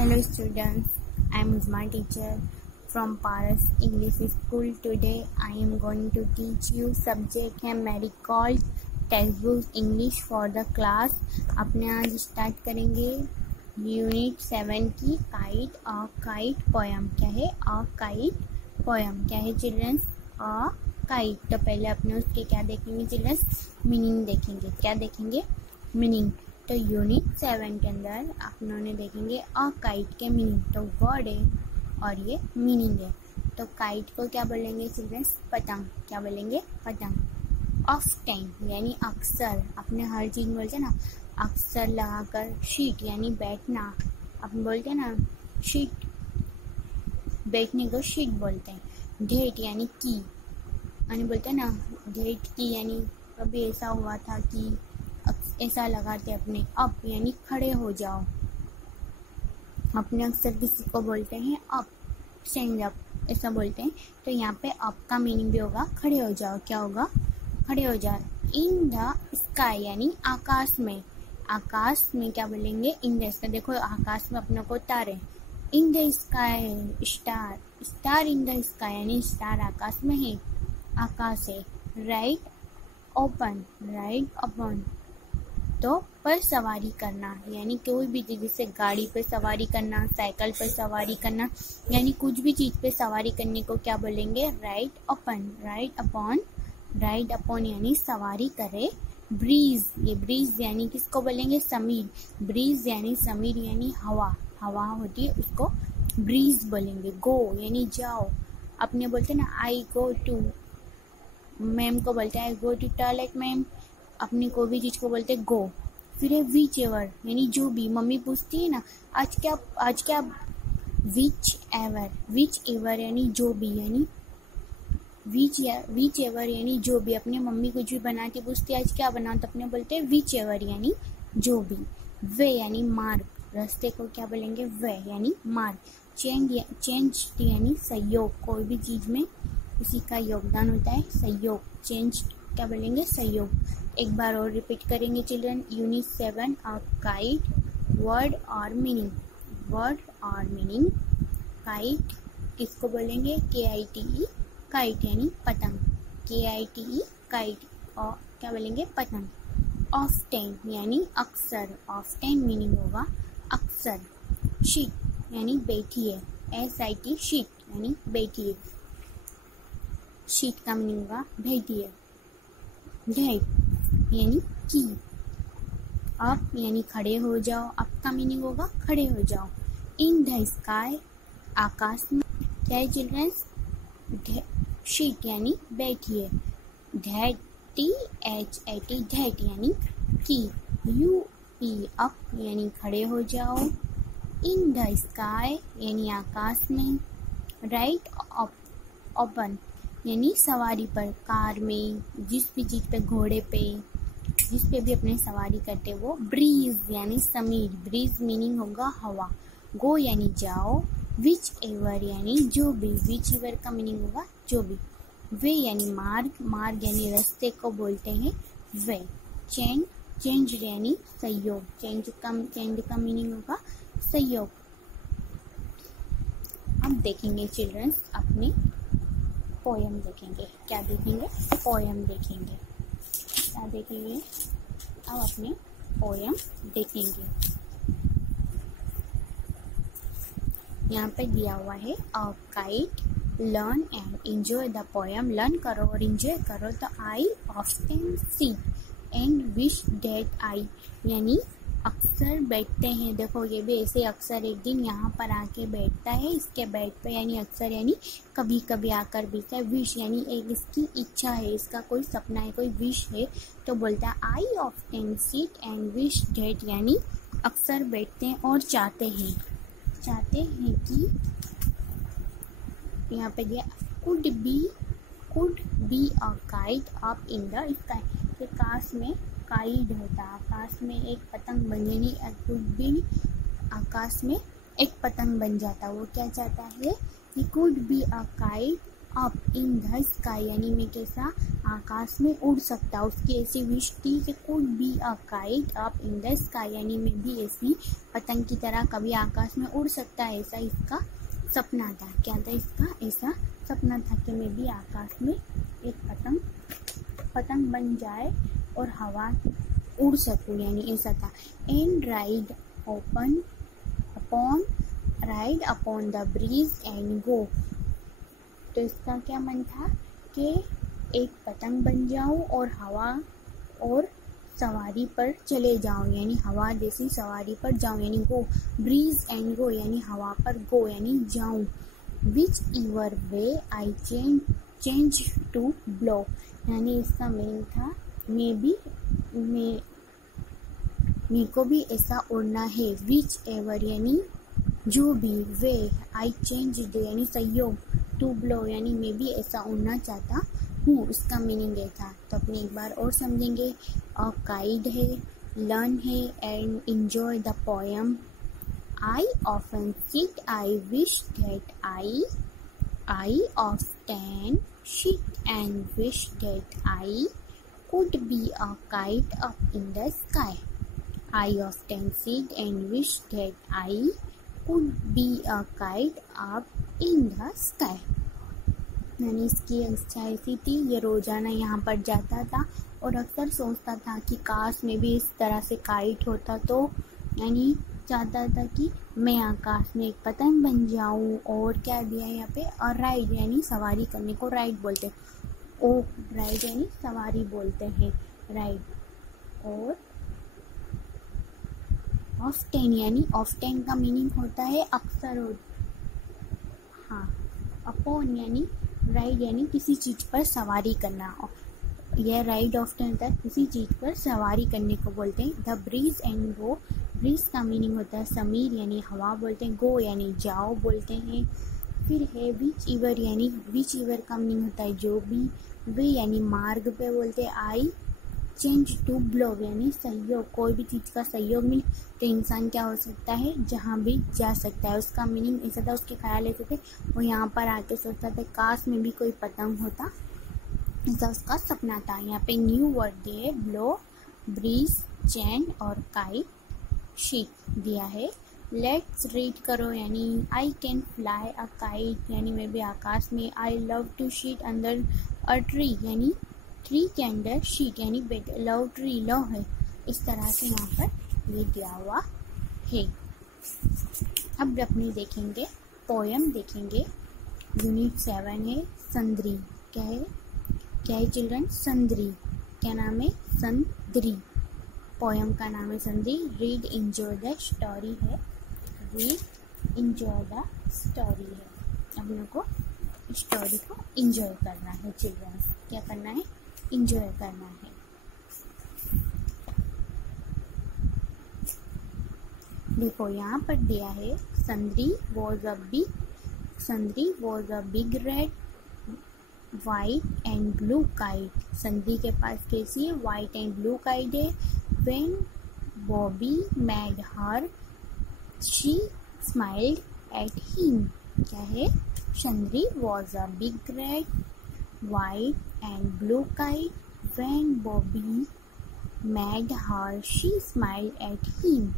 Hello students, I am Uzma teacher from Paras English School. Today I am going to teach you subject है Marigold textbook English for the class. अपने आज start करेंगे unit 7 की kite a kite poem. क्या है a kite poem? क्या है children's? A kite. तो पहले अपने उसके क्या देखेंगे चिल्ड्रंस? मीनिंग देखेंगे. क्या देखेंगे? मीनिंग. तो यूनिट 7 के अंदर आप उन्होंने देखेंगे अ काइट के मीनिंग. तो वर्ड है और ये मीनिंग है. तो काइट को क्या बोलेंगे चिल्ड्रंस? पतंग. क्या बोलेंगे? पतंग. ऑफ्टन यानी अक्सर. अपने हर चीज में बोलते हैं ना अक्सर लगाकर. शीट यानी बैठना. अपन बोलते हैं ना शीट, बैठने को शीट बोलते हैं. डेट यानी की. यानी बोलते हैं ना डेट की यानी कभी ऐसा हुआ था कि ऐसा लगाते अपने. अप यानी खड़े हो जाओ. अपने अक्सर किसी को बोलते हैं अप, स्टैंड अप ऐसा बोलते हैं. तो यहाँ पे अप का मीनिंग भी होगा खड़े हो जाओ. क्या होगा? खड़े हो जाओ. इन द स्काई यानी आकाश में. आकाश में क्या बोलेंगे? In the sky. देखो आकाश में अपने को तारे. In the sky star. Star in the sky यानी स्टार आकाश में है. आकाश है. Right open. Right open. तो पर सवारी करना यानी कोई भी चीज, जैसे गाड़ी पे सवारी करना, साइकिल पे सवारी करना, यानी कुछ भी चीज पे सवारी करने को क्या बोलेंगे? Ride upon. Ride upon. Ride upon यानी सवारी करे. ब्रीज. ये ब्रीज यानी किसको बोलेंगे? समीर. ब्रीज यानी समीर यानी हवा. हवा होती है उसको ब्रीज बोलेंगे. गो यानी जाओ. अपने बोलते ना आई गो टू. मैम को बोलते हैं आई गो टू टॉयलेट मैम. अपनी कोई भी चीज को बोलते गो. फिर है विच एवर यानी जो भी. मम्मी पूछती है ना आज क्या विच एवर. विच एवर यानी जो भी, यानी विच एवर यानी जो भी. अपने मम्मी कुछ भी बनाती पूछती है आज क्या बनाओ, तो अपने बोलते हैं विच एवर यानी जो भी. वे यानी मार्ग. रास्ते को क्या बोलेंगे? वे यानी मार्ग. चेंज यानी सहयोग. कोई भी चीज में उसी का योगदान होता है सहयोग. चेंज क्या बोलेंगे? सहयोग. एक बार और रिपीट करेंगे children. Unit 7 a kite. Word और मीनिंग. वर्ड और मीनिंग. काइट किसको बोलेंगे? KITE काइट यानी पतंग. KITE kite. और क्या बोलेंगे? पतंग. ऑफ्टन यानी अक्सर. ऑफ्टन मीनिंग होगा अक्सर. शीट यानी बैठिए. SIT शीट यानी बैठिए. शीट का मीनिंग होगा बैठिए. डेट यानी की. अप यानी खड़े हो जाओ. अप का मीनिंग होगा खड़े हो जाओ. इन द स्काई आकाश में. क्या है चिल्ड्रंस? शीट यानी बैठिए. धैट THAT धैट यानी की. UP अप यानी खड़े हो जाओ. इन द स्काई यानी आकाश में. राइट ओपन यानी सवारी पर. कार में, जिस भी चीज पे, घोड़े पे, जिस पे भी अपने सवारी करते वो. ब्रीज यानी समीर. ब्रीज मीनिंग होगा हवा. गो यानी जाओ. विच एवर यानी जो भी. विच एवर का मीनिंग होगा जो भी. वे यानी मार्ग. मार्ग यानी रास्ते को बोलते हैं वे. चेंज यानी सहयोग. चेंज का मीनिंग होगा सहयोग. अब देखेंगे चिल्ड्रंस अपने पोयम देखेंगे. क्या देखेंगे? पोयम देखेंगे. क्या देखेंगे? अब अपने पोयम देखेंगे. यहाँ पे दिया हुआ है a kite. Learn and enjoy the poem. Learn करो और एंजॉय करो. तो I often see and wish that I यानी अक्सर बैठते हैं. देखो ये भी ऐसे अक्सर एक दिन यहाँ पर आके बैठता है इसके बेड पे. यानी अक्सर यानी कभी कभी आकर बैठता है. विश यानी एक इसकी इच्छा है, इसका कोई सपना है, कोई विश है, तो बोलता है आई often sit and wish that यानी अक्सर बैठते हैं और चाहते हैं कि. यहाँ पे दिया could be a kite up in the sky. कि काश में काइट होता. आकाश में एक पतंग बन यानी कुड भी आकाश में एक पतंग बन जाता. वो क्या चाहता है? कि could be a kite up in the sky, यानी मैं कैसा आकाश में उड़ सकता। उसकी ऐसी विश थी कि could be a kite up in the sky, यानी मैं भी ऐसी पतंग की तरह कभी आकाश में उड़ सकता है, ऐसा इसका सपना था। क्या था इसका? ऐसा सपना था कि मैं भी आकाश में एक पतंग बन जाए और हवा उड़ सकूं, यानी ऐसा था। And ride upon the breeze and गो, तो इसका क्या मन था कि एक पतंग बन जाऊं और हवा और सवारी पर चले जाऊं, यानी हवा जैसी सवारी पर जाऊं, यानी गो, ब्रीज एंड गो, यानी हवा पर गो यानी जाऊं। विच इवर वे आई चेंज टू ब्लो, यानी इसका मीनिंग था मेरे को भी ऐसा उड़ना है। विच एवर यानी जो भी, वे आई चेंज यानी सहयोग, टू ब्लो यानी मैं भी ऐसा उड़ना चाहता हूँ, इसका मीनिंग ये था। तो अपने एक बार और समझेंगे। अ काइड है, लर्न है and enjoy the poem. I often sit, I wish that I often sit and wish that I could be a kite up in the sky. I often sit and wish that I could be a kite up in the sky. यानी इसकी इच्छा ऐसी थी, ये रोजाना यहाँ पर जाता था और अक्सर सोचता था कि काश में भी इस तरह से काइट होता, तो यानी चाहता था कि मैं आकाश में एक पतंग बन जाऊं। और क्या दिया यहाँ पे? और राइड यानी सवारी करने को राइड बोलते हैं। ओ राइड यानी सवारी बोलते हैं, राइड। और ऑफ्टेन यानी ऑफ्टेन का मीनिंग होता है अक्सर हाँ। अपॉन यानी राइड यानी किसी चीज पर सवारी करना, यह राइड ऑफ्टेन होता है किसी चीज पर सवारी करने को बोलते हैं। The breeze and go, breeze का मीनिंग होता है समीर यानी हवा बोलते हैं, गो यानी जाओ बोलते हैं। फिर है विच इवर, यानी विच इवर का मीनिंग होता है जो भी, वे यानी मार्ग पे बोलते हैं। आई चेंज टू ब्लो यानी सहयोग, कोई भी चीज का सहयोग मिले तो इंसान क्या हो सकता है, जहाँ भी जा सकता है। उसका मीनिंग ऐसा था, उसके ख्याल ऐसे थे, वो यहाँ पर आके सोचता था काश में भी कोई पतंग होता, ऐसा उसका सपना था। यहाँ पे न्यू वर्ड दिए, ब्लो, ब्रीज, चैन और काइट, शीट दिया है। लेट्स रीड करो, यानी I can fly a kite, यानी मैं भी आकाश में। I love to sit under a tree, यानी ट्री के अंदर शीट यानी बेड, लव ट्री लव है, इस तरह से यहाँ पर ये दिया हुआ है। अब अपनी देखेंगे पोयम देखेंगे। यूनिट 7 है संद्री। क्या है चिल्ड्रन? संद्री। क्या नाम है? संद्री। पोयम का नाम है संद्री। रीड एंजॉय द स्टोरी है, रीड एंजॉय द स्टोरी है। अब लोगों को स्टोरी को एंजॉय करना है चिल्ड्रन। क्या करना है? एंजॉय करना है। देखो यहाँ पर दिया है, Sandry was a big red white and blue kite. Sandry के पास कैसी है? व्हाइट एंड ब्लू काइट है। When Bobby made her she smiled at him. क्या है? Sandry was a big red white and blue kite. When Bobby made her she smiled at him.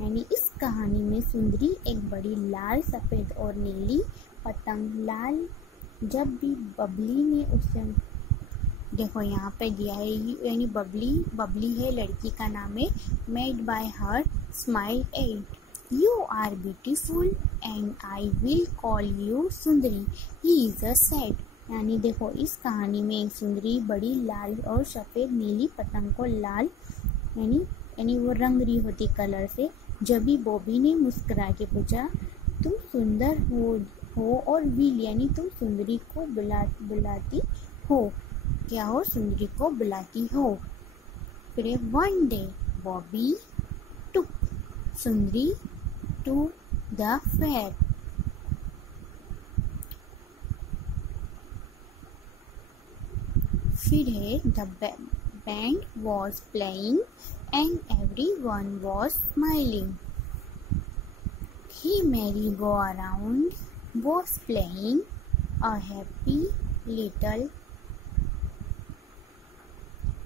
यानी इस कहानी में सुंदरी एक बड़ी लाल, सफेद और नीली पतंग, लाल जब भी बबली ने उससे, देखो यहाँ पे दिया है यानी बबली है, लड़की का नाम है। Made by her smile at, you are beautiful and I will call you सुंदरी, ही इज अ सेड। यानी देखो इस कहानी में एक सुंदरी बड़ी लाल और सफेद नीली पतंग को लाल यानी वो रंग रही होती कलर से। जब भी बॉबी ने मुस्कुरा के पूछा तुम सुंदर हो और विल यानी तुम सुंदरी को बुलाती हो, क्या हो? सुंदरी को बुलाती हो। फिर one day Bobby took Sundari to the fair. फिर है the band was playing and everyone was smiling. He merry-go-round was playing a happy little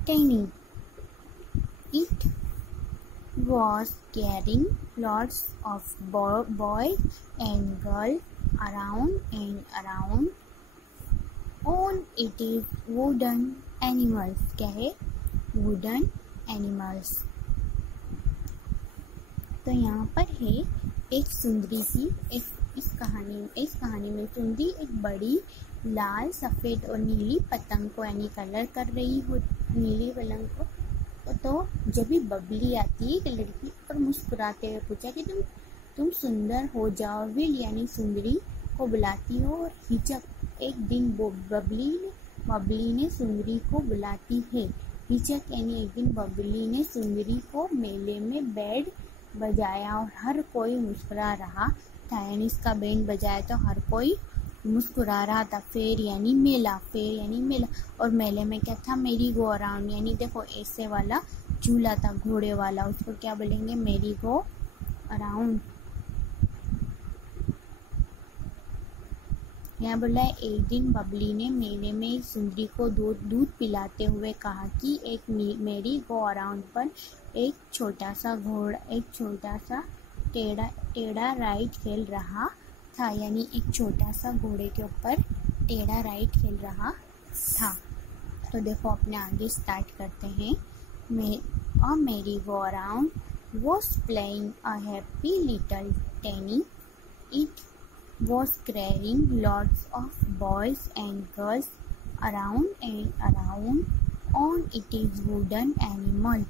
Tiny. It was carrying lots of boys and girls around and around on its wooden animals. क्या है? Wooden animals. तो यहाँ पर है एक सुंदरी सी इस कहानी में सुंदरी एक बड़ी लाल सफ़ेद और नीली पतंग को यानी कलर कर रही हो नीली पतंग को। तो जब भी बबली आती है एक लड़की और मुस्कुराते हुए पूछा कि तुम सुंदर हो जाओ विल यानी सुंदरी को बुलाती हो। और हिचक एक दिन बबली ने सुंदरी को बुलाती है। हिचक यानी एक दिन बबली ने सुंदरी को मेले में बैंड बजाया और हर कोई मुस्कुरा रहा था। यानी इसका बैंड बजाया तो हर कोई मुस्कुरा रहा था। फेयर यानी मेला और मेले में क्या था? मेरी गो अराउंड यानी देखो ऐसे वाला झूला था घोड़े वाला, उसको क्या बोलेंगे? मेरी गो अराउंड। यहाँ बोला है एक दिन बबली ने मेले में सुंदरी को दूध पिलाते हुए कहा कि एक मेरी गो अराउंड पर एक छोटा सा टेढ़ा राइड खेल रहा था। यानी एक छोटा सा घोड़े के ऊपर टेढ़ा राइड खेल रहा था। तो देखो अपने आगे स्टार्ट करते हैं। मेरी go around was playing a happy little Tiny. It was carrying lots of boys and girls around and around on its wooden animal.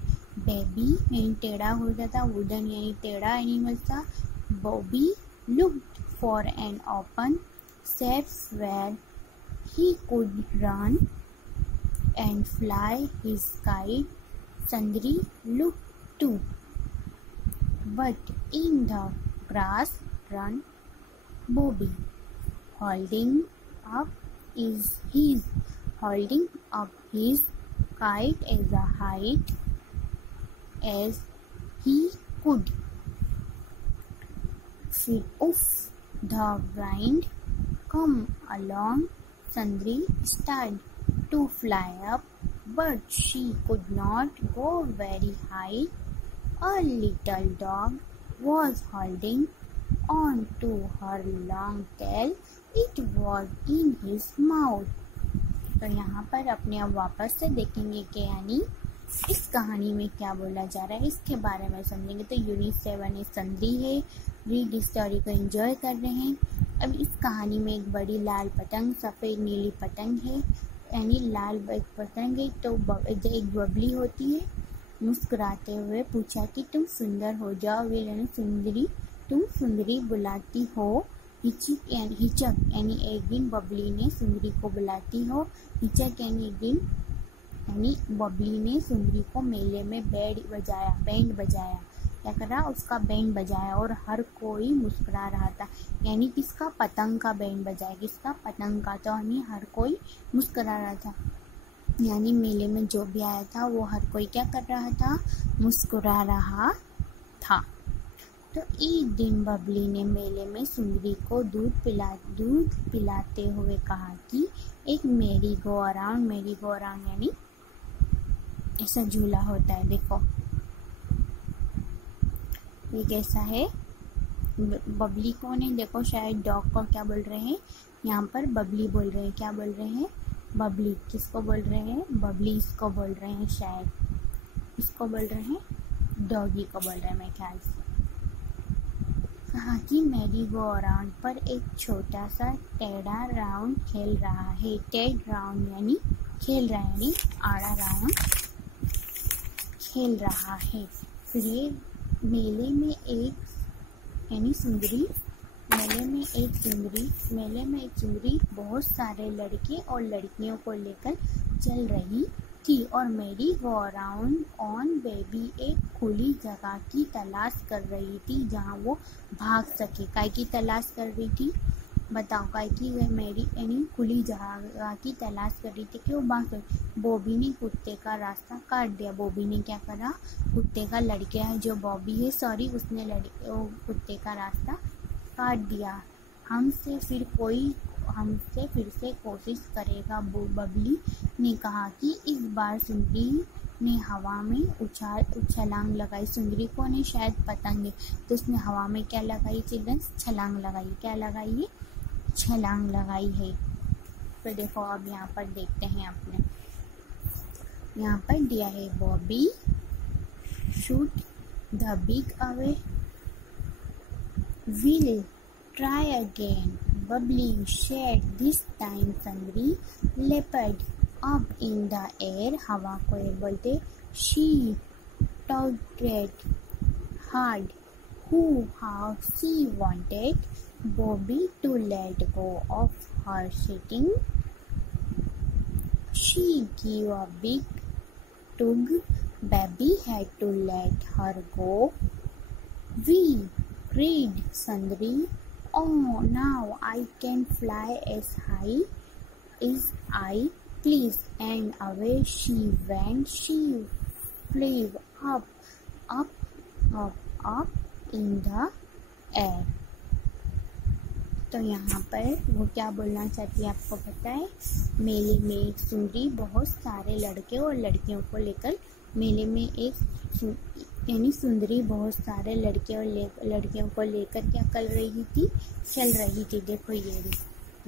Baby यानी टेढ़ा घोड़ा था, wooden यानी टेढ़ा एनिमल था। Bobby looked for an open space where he could run and fly his kite. Sundri looked too, but in the grass ran Bobby, holding up his kite as a height as he could. Off the wind come along, Sundri started to fly up, but she could not go very high. A little dog was holding on to her long tail. It was in his mouth. तो यहाँ पर अपने अब वापस से देखेंगे कि यानी इस कहानी में क्या बोला जा रहा है, इसके बारे में समझेंगे। तो यूनिट 7 इस संधि है। रीड स्टोरी को एंजॉय कर रहे हैं। अब इस कहानी में एक बड़ी लाल पतंग सफ़ेद नीली पतंग है। यानी लाल एक पतंग है तो एक बबली होती है। मुस्कुराते हुए पूछा कि तुम सुंदर हो जाओ वे यानी सुंदरी तुम सुंदरी बुलाती हो। हिचक यानी एक दिन बबली ने सुंदरी को बुलाती हो। हिचक यानी एक दिन यानी बबली ने सुंदरी को मेले में बैंड बजाया क्या करा? उसका बैंड बजाया और हर कोई मुस्कुरा रहा था। यानी किसका? पतंग का बैंड बजाया। किसका? पतंग का। तो यानी हर कोई मुस्कुरा रहा था। यानी मेले में जो भी आया था वो हर कोई क्या कर रहा था? मुस्कुरा रहा था। तो एक दिन बबली ने मेले में सुंदरी को दूध पिलाते हुए कहा कि एक मेरी गो अराउंड यानी ऐसा झूला होता है। देखो ये कैसा है? बबली कौन है? देखो शायद डॉग को क्या बोल रहे हैं यहाँ पर? बबली बोल रहे हैं। क्या बोल रहे हैं? बबली। किसको बोल रहे हैं? बबली इसको बोल रहे हैं। शायद इसको बोल रहे हैं, डॉगी को बोल रहे हैं मेरे ख्याल से। कहा कि मेरी गो अराउंड पर एक छोटा सा टेढ़ा राउंड खेल रहा है। टेढ़ राउंड यानी खेल रहा है यानी आड़ा राउंड खेल रहा है। फिर ये मेले में एक सुंदरी बहुत सारे लड़के और लड़कियों को लेकर चल रही थी और मेरी गो अराउंड ऑन बेबी एक खुली जगह की तलाश कर रही थी जहां वो भाग सके। काय की तलाश कर रही थी? बताओ काय की? मेरी यानी खुली जगह की तलाश कर रही थी कि वो भाग सके। बॉबी ने कुत्ते का रास्ता काट दिया। बॉबी ने क्या करा? कुत्ते का लड़का है जो बॉबी है उसने कुत्ते का रास्ता काट दिया। हमसे फिर कोई हमसे फिर से कोशिश करेगा। बबली ने कहा कि इस बार सुंदरी ने हवा में छलांग लगाई। सुंदरी को ने शायद पतंग है, तो उसने हवा में क्या लगाई चिल्ड्रंस? छलांग लगाई। क्या लगाई है? छलांग लगाई है। तो देखो अब यहाँ पर देखते हैं आपने, यहाँ पर दिया है Bobby shoot the big away, will try again. Bubbly shared this time. Sundri leapt up in the air. हवा को एयर बोलते। She tugged hard. How she wanted Bobby to let go of her sitting. She gave a big tug. Baby had to let her go. We cried Sundri, oh, now I can fly as high as I please. And away she went. She flew up, up, up, up in the air. तो यहाँ पर वो क्या बोलना चाहती है आपको पता है? मेले में एक सुंदरी बहुत सारे लड़के और लड़कियों को लेकर, मेले में एक यानी सुंदरी बहुत सारे लड़के और लड़कियों को लेकर क्या कर रही थी? चल रही थी। देखो ये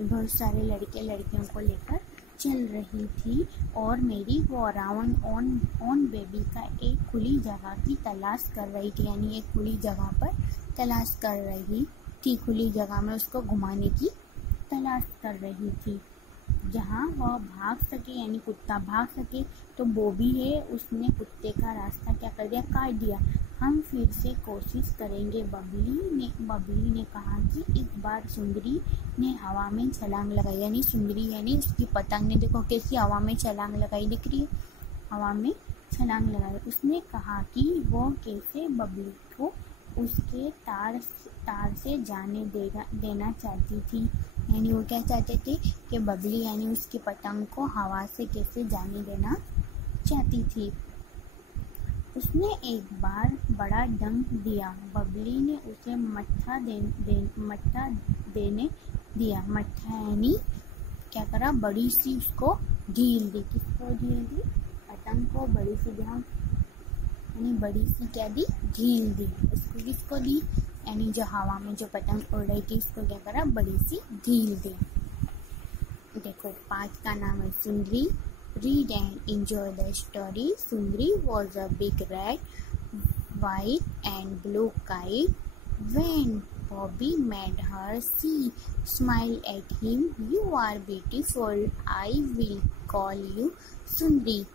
बहुत सारे लड़के लड़कियों को लेकर चल रही थी। और मेरी वो अराउंड ऑन बेबी का एक खुली जगह की तलाश कर रही थी, यानी एक खुली जगह पर तलाश कर रही थी। खुली जगह में उसको घुमाने की तलाश कर रही थी, जहाँ वह भाग सके, यानी कुत्ता भाग सके। तो बॉबी है, उसने कुत्ते का रास्ता क्या कर दिया? काट दिया। हम फिर से कोशिश करेंगे। बबली ने कहा कि इस बार सुंदरी ने हवा में छलांग लगाई, यानी सुंदरी यानी उसकी पतंग ने देखो कैसी हवा में छलांग लगाई, दिख रही है? हवा में छलांग लगाई। उसने कहा कि वो कैसे बबली को उसके तार से जाने देना चाहती थी, यानी वो क्या चाहते थे कि बबली यानी उसकी पतंग को हवा से कैसे जाने देना चाहती थी। उसने एक बार बड़ा डंक दिया। बबली ने उसे मट्ठा देने दिया। मट्ठा यानी क्या करा? बड़ी सी उसको ढील दी। किसको ढील दी? पतंग को बड़ी सी ध्यान, यानी बड़ी सी क्या दी? ढील दी। उसको किसको दी? यानी जो हवा में जो पतंग उड़ रही थी उसको क्या करा? बड़ी सी ढील दी। देखो पाठ का नाम है सुंदरी। Read and enjoy the story. Sundri was a big red, white and blue kite. When Bobby met her, she smiled at him. You are beautiful. I will call you Sundri,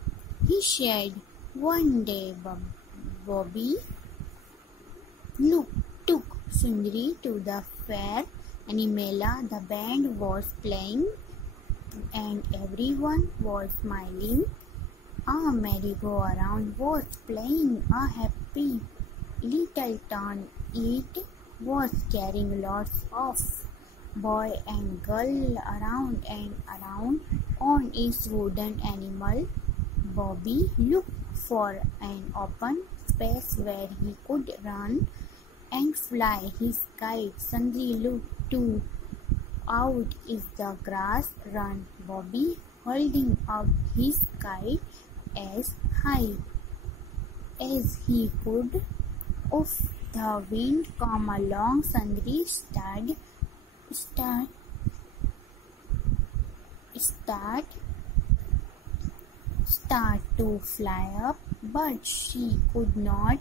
he said. One day, Bobby took Sundri to the fair. And in Mela, the band was playing and everyone was smiling. A merry-go-round was playing a happy little town. It was carrying lots of boy and girl around and around on its wooden animal. Bobby looked for an open space where he could run and fly his kite. Sundri looked too. Out is the grass. Run, Bobby, holding up his kite as high as he could. Off the wind come along. Sundri start to fly up, but she could not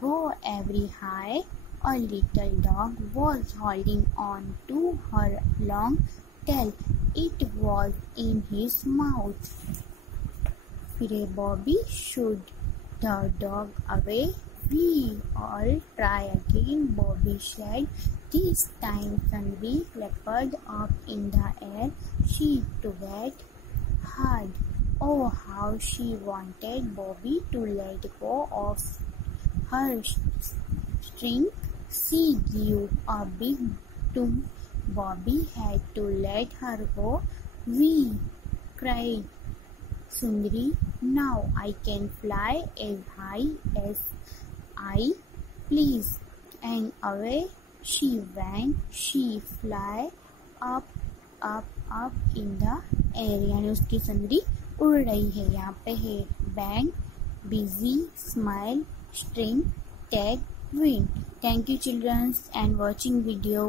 go very high. A little dog was holding on to her long tail. It was in his mouth. फिर Bobby shoot the dog away. We all try again, Bobby said. This time Sundri leapt up in the air. She tugged hard. Oh, how she wanted Bobby to let go of her string. She gave a big tug. Bobby had to let her go. We cried Sundri, now I can fly as high as I please. And away she went. She flew up, up in the air, यानी उसकी सनरी उड़ रही है। यहाँ पे है band, busy, smile, string, tag, wind. Thank you children's and watching video.